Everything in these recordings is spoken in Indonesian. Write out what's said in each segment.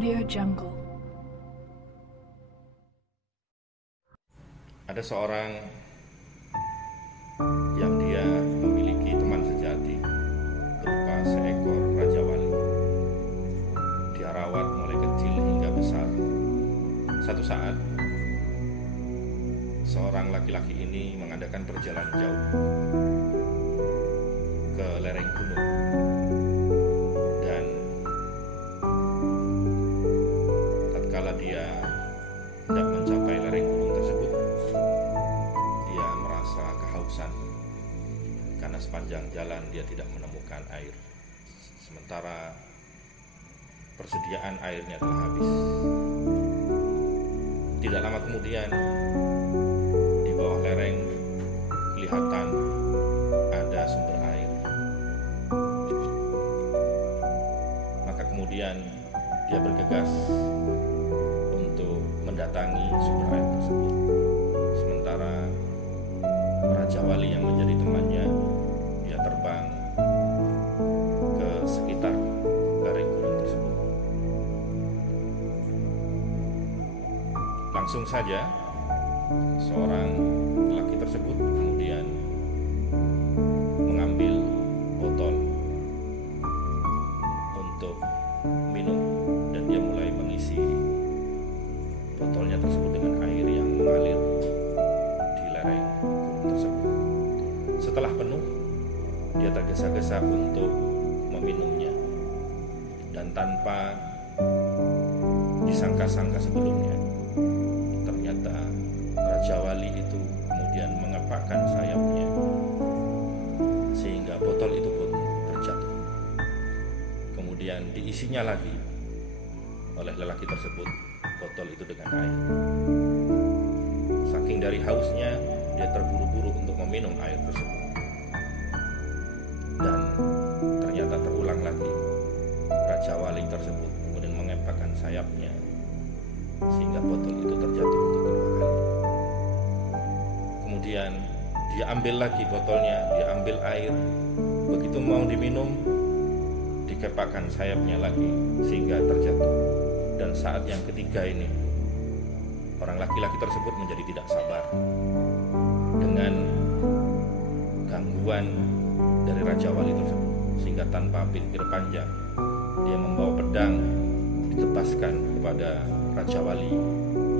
Audio Jungle. Ada seorang yang dia memiliki teman sejati berupa seekor raja wali. Dia rawat mulai kecil hingga besar. Satu saat, seorang laki-laki ini mengadakan perjalanan jauh ke lereng gunung. Dan tatkala dia hendak mencapai lereng gunung tersebut, dia merasa kehausan karena sepanjang jalan dia tidak menemukan air, sementara persediaan airnya telah habis. Tidak lama kemudian, di bawah lereng kelihatan ada sumber air. Maka kemudian dia bergegas untuk mendatangi sumber air tersebut. Sementara Raja Wali yang menjadi temannya, dia terbang ke sekitar lereng gunung tersebut. Langsung saja seorang lelaki tersebut kemudian mengambil botol untuk minum, dan dia mulai mengisi botolnya tersebut dengan air yang mengalir di lereng gunung tersebut. Setelah penuh, dia tergesa-gesa untuk meminumnya, dan tanpa disangka-sangka sebelumnya, ternyata Raja Wali itu kemudian mengepakkan sayapnya sehingga botol itu pun terjatuh. Kemudian diisinya lagi oleh lelaki tersebut botol itu dengan air. Saking dari hausnya, dia terburu-buru untuk meminum air tersebut. Dan ternyata terulang lagi, Raja Wali tersebut kemudian mengepakkan sayapnya sehingga botol itu terjatuh untuk kedua kali. Kemudian dia ambil lagi botolnya, dia ambil air. Begitu mau diminum, dikepakkan sayapnya lagi sehingga terjatuh. Dan saat yang ketiga ini, orang laki-laki tersebut menjadi tidak sabar dengan gangguan dari Raja Wali tersebut, sehingga tanpa pikir panjang dia membawa pedang, ditebaskan kepada Raja Wali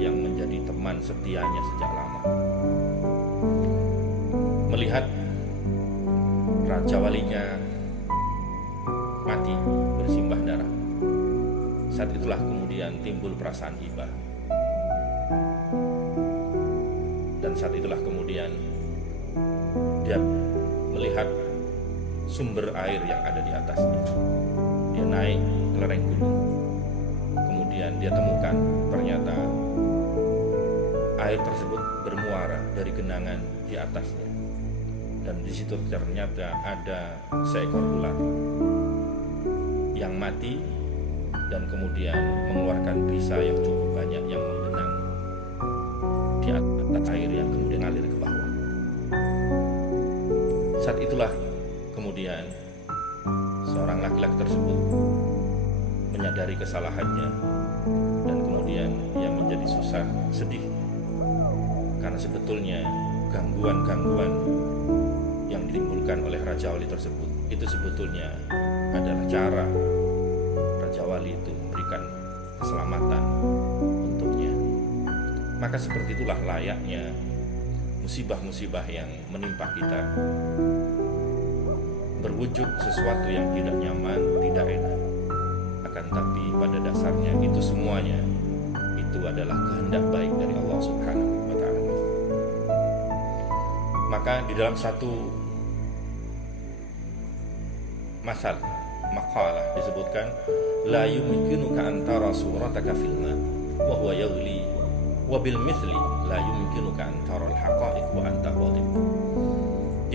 yang menjadi teman setianya sejak lama. Melihat Raja Walinya mati bersimbah darah, saat itulah kemudian timbul perasaan iba. Dan saat itulah kemudian dia melihat sumber air yang ada di atasnya. Dia naik ke lereng gunung. Kemudian dia temukan ternyata air tersebut bermuara dari genangan di atasnya. Dan di situ ternyata ada seekor ular yang mati dan kemudian mengeluarkan bisa yang cukup banyak yang menggenang di atas air yang kemudian ngalir ke bawah. Saat itulah kemudian seorang laki-laki tersebut menyadari kesalahannya, dan kemudian ia menjadi susah, sedih, karena sebetulnya gangguan-gangguan yang ditimbulkan oleh Raja Wali tersebut itu sebetulnya adalah cara Raja Wali itu memberikan keselamatan untuknya. Maka seperti itulah layaknya musibah-musibah yang menimpa kita, berwujud sesuatu yang tidak nyaman, tidak enak, akan tapi pada dasarnya itu semuanya itu adalah kehendak baik dari Allah Subhanahu wa Ta'ala. Maka di dalam satu makalah disebutkan, la yumkinuka antara surataka fil ma wa huwa yaghli wa bil mithli la yumkinuka antara al haqa'iq wa anta ghadib.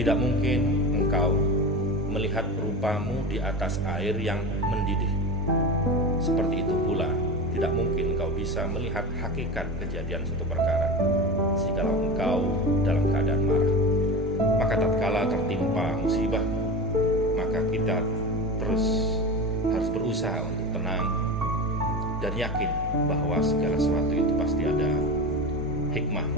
Tidak mungkin engkau melihat rupamu di atas air yang mendidih. Seperti itu pula tidak mungkin engkau bisa melihat hakikat kejadian suatu perkara jikalau engkau dalam keadaan marah. Maka tatkala tertimpa musibah, maka kita terus harus berusaha untuk tenang, dan yakin bahwa segala sesuatu itu pasti ada hikmah